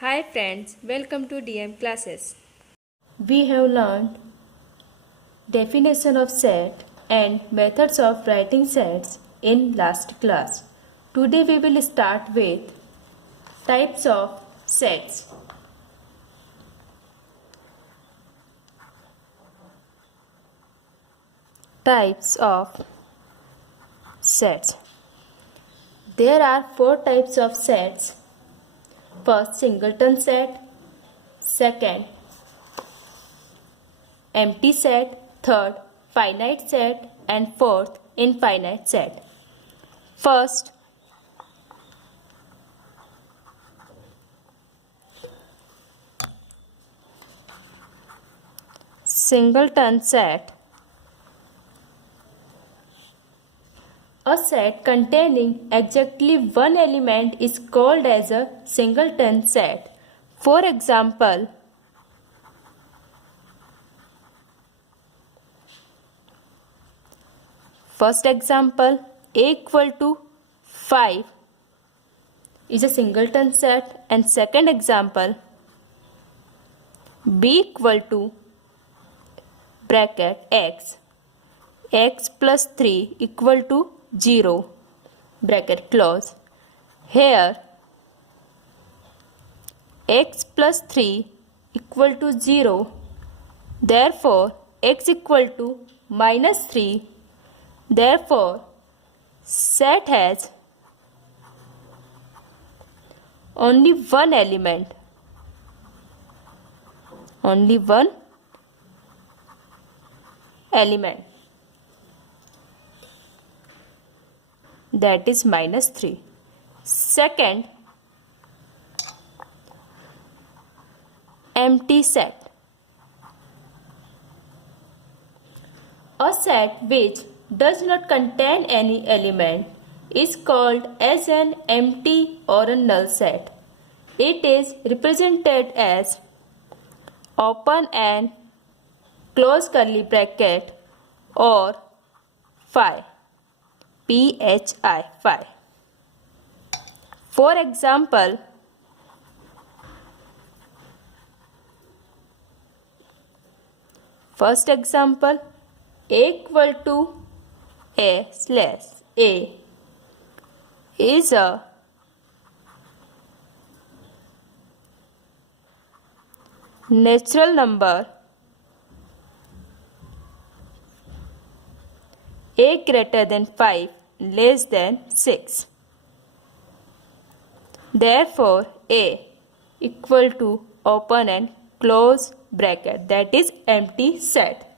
Hi friends, welcome to DM classes. We have learned definition of set and methods of writing sets in last class. Today we will start with types of sets. Types of sets. There are four types of sets. First, singleton set. Second, empty set. Third, finite set. And fourth, infinite set. First, singleton set. A set containing exactly one element is called as a singleton set. For example, first example, A equal to 5 is a singleton set, and second example, B equal to bracket x plus 3 equal to 0 bracket close. Here x plus 3 equal to 0, therefore x equal to minus 3, therefore set has only one element, that is minus 3. Second, empty set. A set which does not contain any element is called as an empty or a null set. It is represented as open and close curly bracket or phi, phi. For example, first example, A equal to A slash A is a natural number A greater than 5 less than 6. Therefore, A equal to open and close bracket, that is empty set,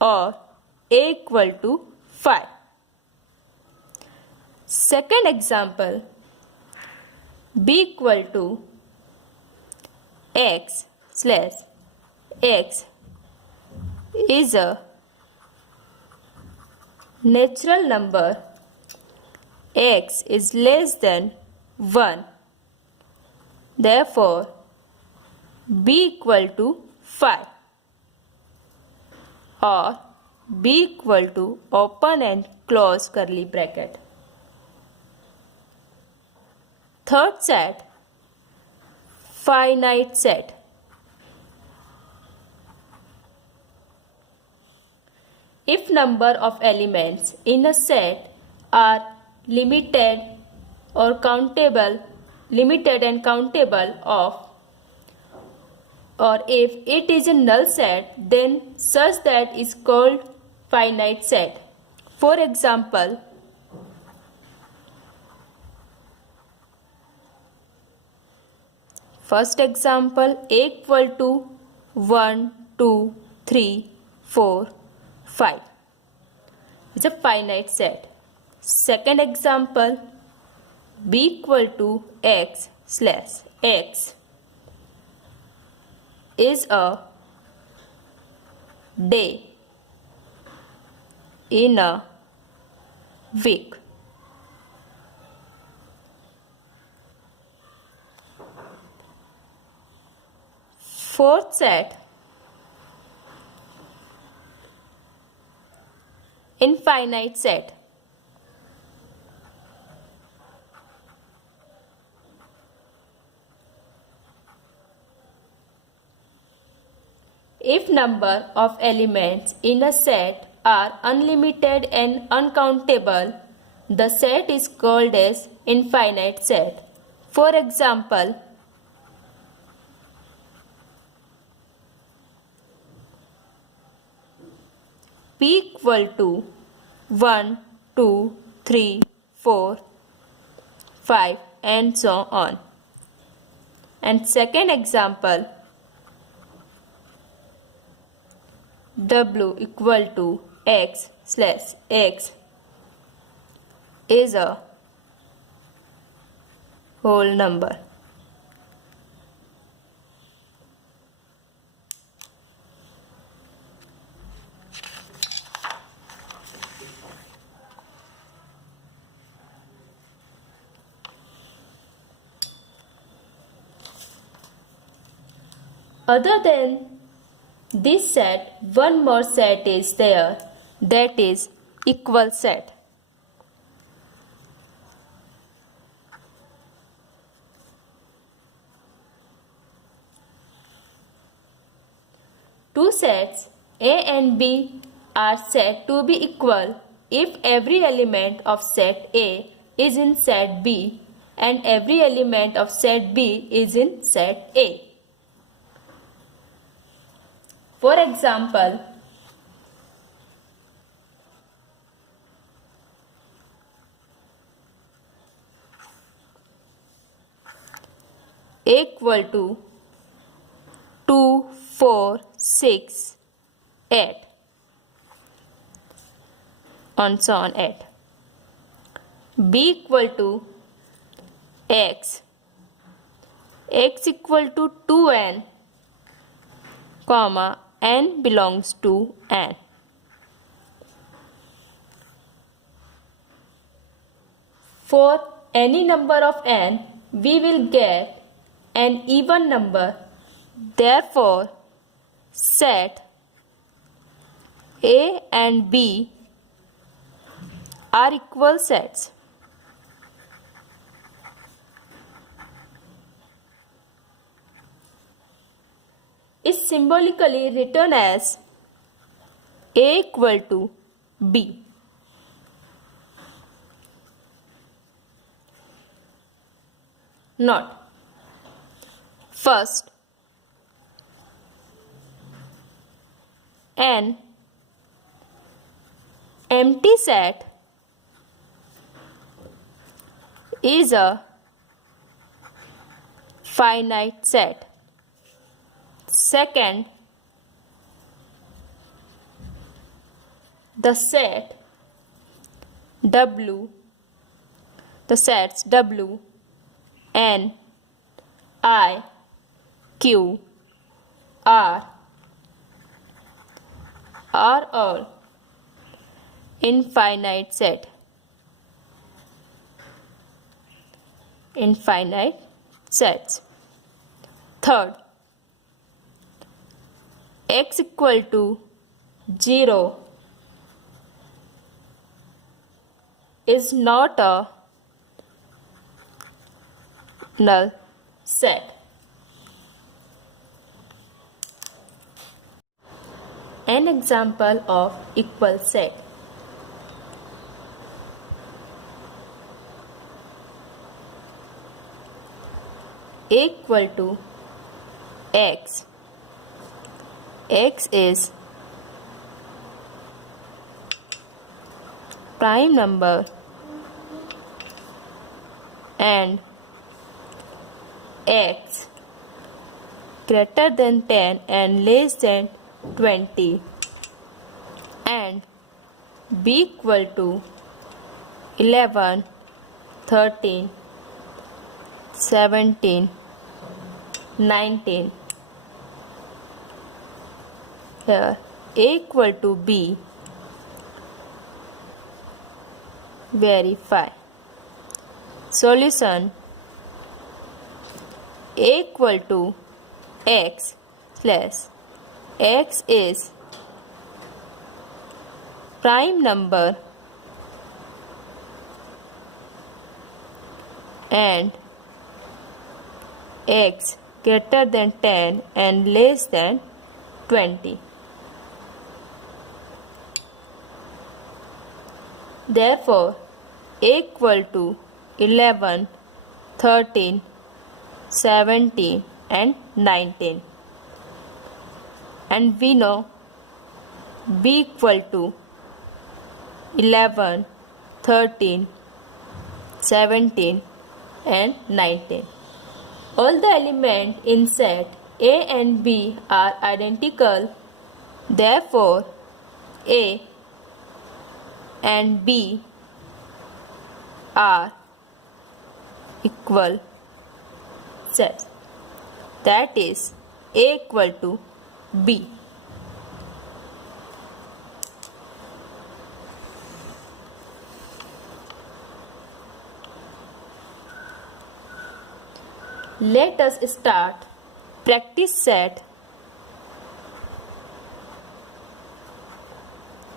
or A equal to 5. Second example, B equal to x slash x is a natural number x is less than 1. Therefore, B equal to 5 or B equal to open and close curly bracket. Third set, finite set. If number of elements in a set are limited and countable of, or if it is a null set, then such set is called finite set. For example, first example, A equal to 1, 2, 3, 4, 5 is a finite set. Second example, B equal to x slash x is a day in a week. Fourth set, infinite set. If number of elements in a set are unlimited and uncountable, the set is called as infinite set. For example, P equal to 1, 2, 3, 4, 5 and so on. And second example, W equal to X slash X is a whole number. Other than this set, one more set is there, that is equal set. Two sets A and B are said to be equal if every element of set A is in set B and every element of set B is in set A. For example, A equal to 2, 4, 6, 8 and so on 8. B equal to X, X equal to 2n, comma n belongs to n. For any number of n, we will get an even number. Therefore, set A and B are equal sets. Is symbolically written as A equal to B. Note: first, an empty set is a finite set. Second, the sets W, N, I, Q, R are all infinite sets. Third, X equal to 0 is not a null set. An example of equal set. A equal to X. X is prime number and X greater than 10 and less than 20, and B equal to 11, 13, 17, 19. Here A equal to B. Verify. Solution: A equal to X slash X is prime number and X greater than 10 and less than 20. Therefore, A equal to 11, 13, 17 and 19. And we know B equal to 11, 13, 17 and 19. All the elements in set A and B are identical. Therefore, A and B are equal sets. That is, A equal to B. Let us start practice set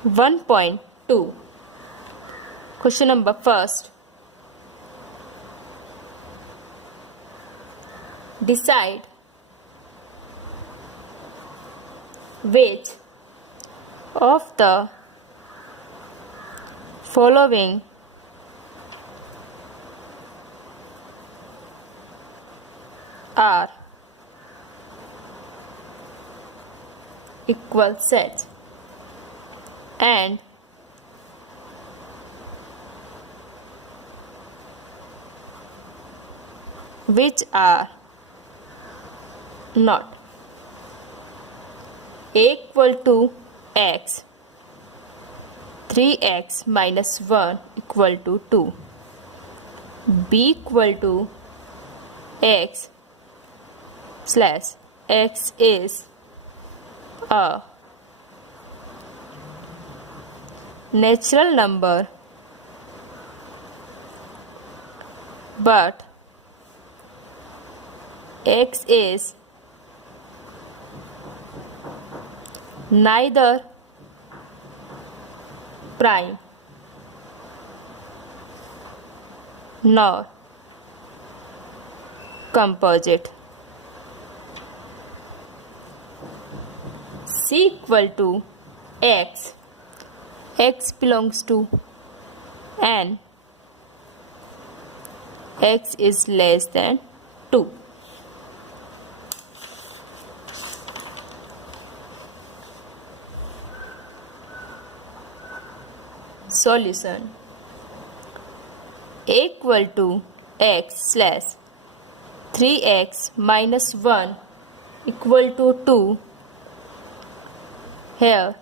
1.2. Question number first. Decide which of the following are equal sets and which are not. A equal to x, 3x minus 1 equal to 2. B equal to x slash x is a natural number but x is neither prime nor composite. C equal to x, x belongs to n, x is less than 2. Solution. A equal to x slash 3x minus 1 equal to 2. Here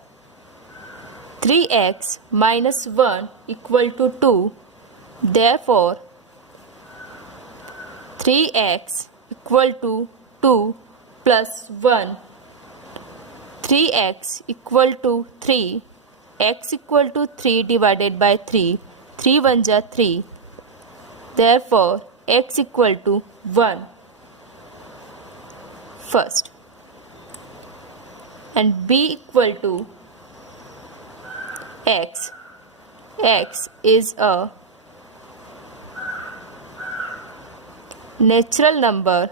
3x minus 1 equal to 2. Therefore 3x equal to 2 plus 1. 3x equal to 3. X equal to 3 divided by 3. 3 1 ja 3. Therefore x equal to 1 first. And B equal to x. X is a natural number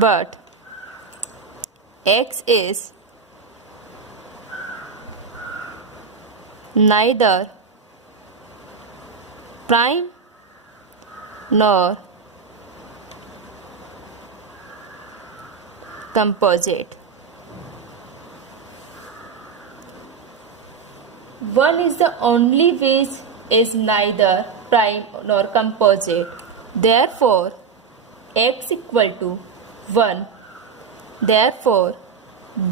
but x is neither prime nor composite. 1 is the only which is neither prime nor composite. Therefore, x equal to 1. Therefore,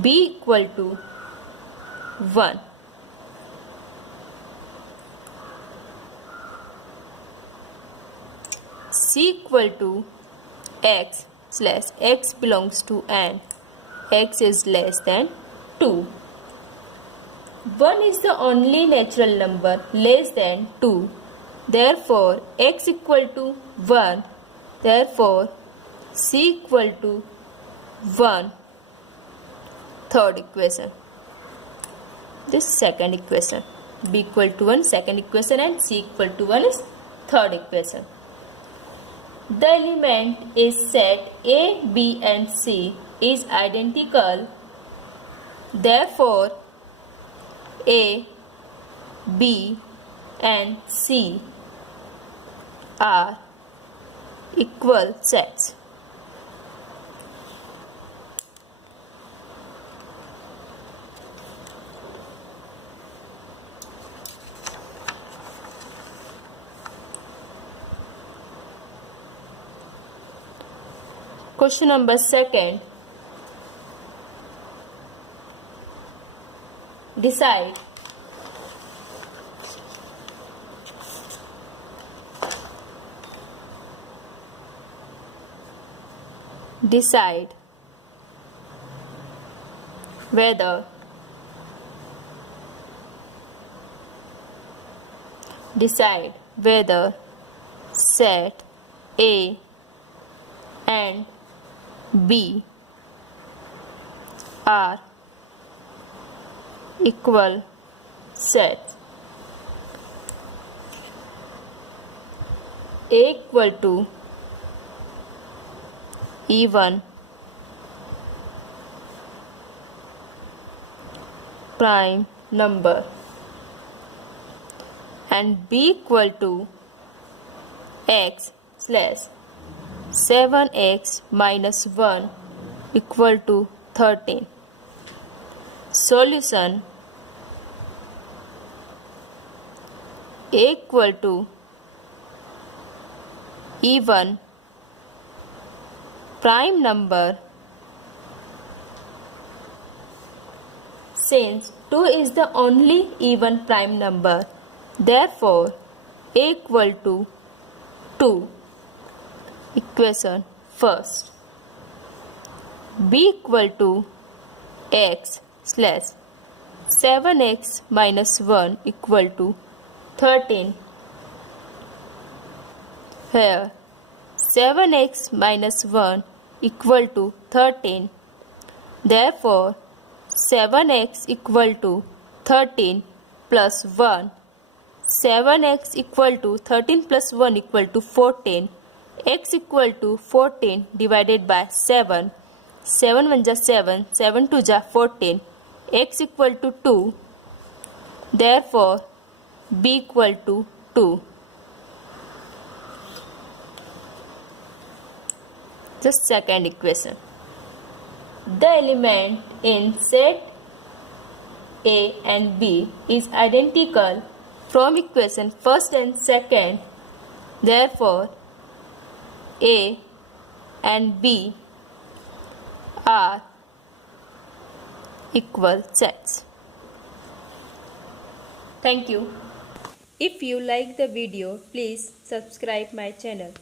B equal to 1. C equal to x slash x belongs to n, x is less than 2. 1 is the only natural number less than 2. Therefore, x equal to 1. Therefore, C equal to 1. Third equation. This second equation. B equal to 1 second equation and C equal to 1 is third equation. The element is set A, B and C is identical. Therefore, A, B, and C are equal sets. Question number 2. Decide whether set A and B are equal sets. A equal to even prime number and B equal to x slash 7x minus 1 equal to 13. Solution: A equal to even prime number, since 2 is the only even prime number, therefore A equal to 2. Equation first. B equal to x slash 7x minus 1 equal to 13. Here 7x minus 1 equal to 13. Therefore 7x equal to 13 plus 1. 7x equal to 13 plus 1 equal to 14. X equal to 14 divided by 7. 7 1 ja 7, 7 2 ja 14. X equal to 2. Therefore, B equal to 2. The second equation. The element in set A and B is identical from equation first and second. Therefore, A and B are equal sets. Thank you. If you like the video, please subscribe my channel.